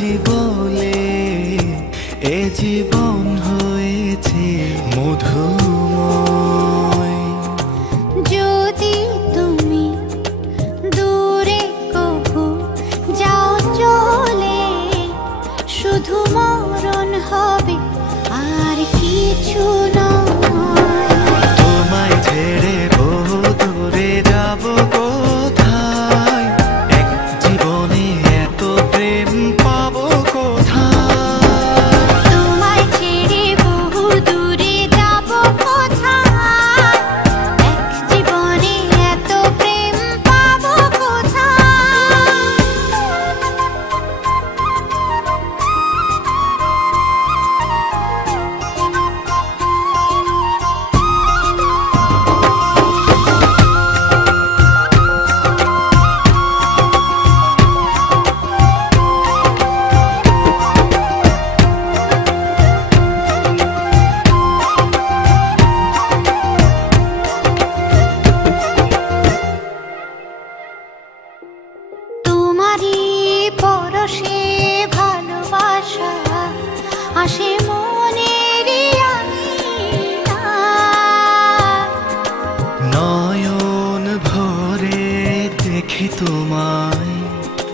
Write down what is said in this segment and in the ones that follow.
বুঝি বলে এ জীবন হয়েছে মধুময়। যদি তুমি দূরে কবু যাও চলে, শুধু মরণ হবে আর কিছু নয়। তোমায় ছেড়ে বহু দূরে যাব কোথায়, এক জীবনে এত প্রেম পাবো কোথায়। তোমায় ছেড়ে বহু দূরে যাব কোথায়, এক জীবনে এত প্রেম পাবো কোথায়। তোমারই পরশে ভালোবাসা আসে মনের আঙিনায়। নয়ন ভরে দেখি তোমায়,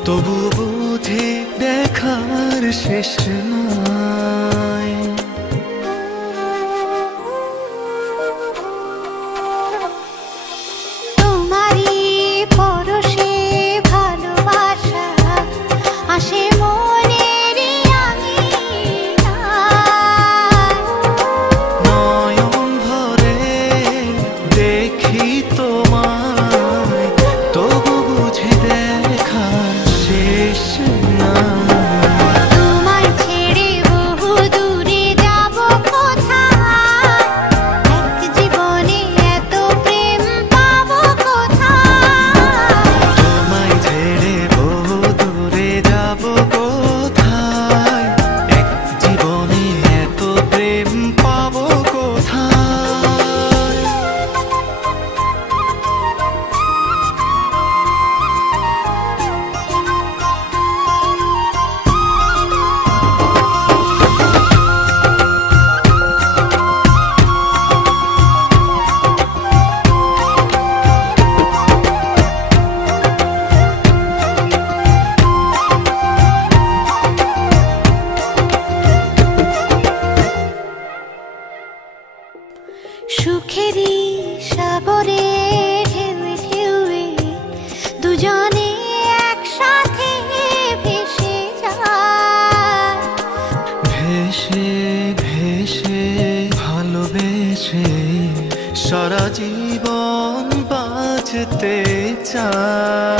তবু বুঝি দেখার শেষ নাই। তোমারই পরশে ভালোবাসা আসে মনের আঙিনায়। নয়ন ভরে দেখি তোমায়, তবু বুঝি দেখার শেষ নাই। তোমায় ছেড়ে বহু দূরে যাব কোথায়, এক জীবনে এত প্রেম পাবো কোথায়। তোমায় ছেড়ে বহু দূরে যাব কোথায়, এক জীবনে এত প্রেম পাবো কোথায়। সুখেরই সাগরে ঢেউয়ে ঢেউয়ে দুজনে একসাথে ভেসে যায়। ভেসে ভেসে ভালোবেসে সারা জীবন বাঁচতে চাই।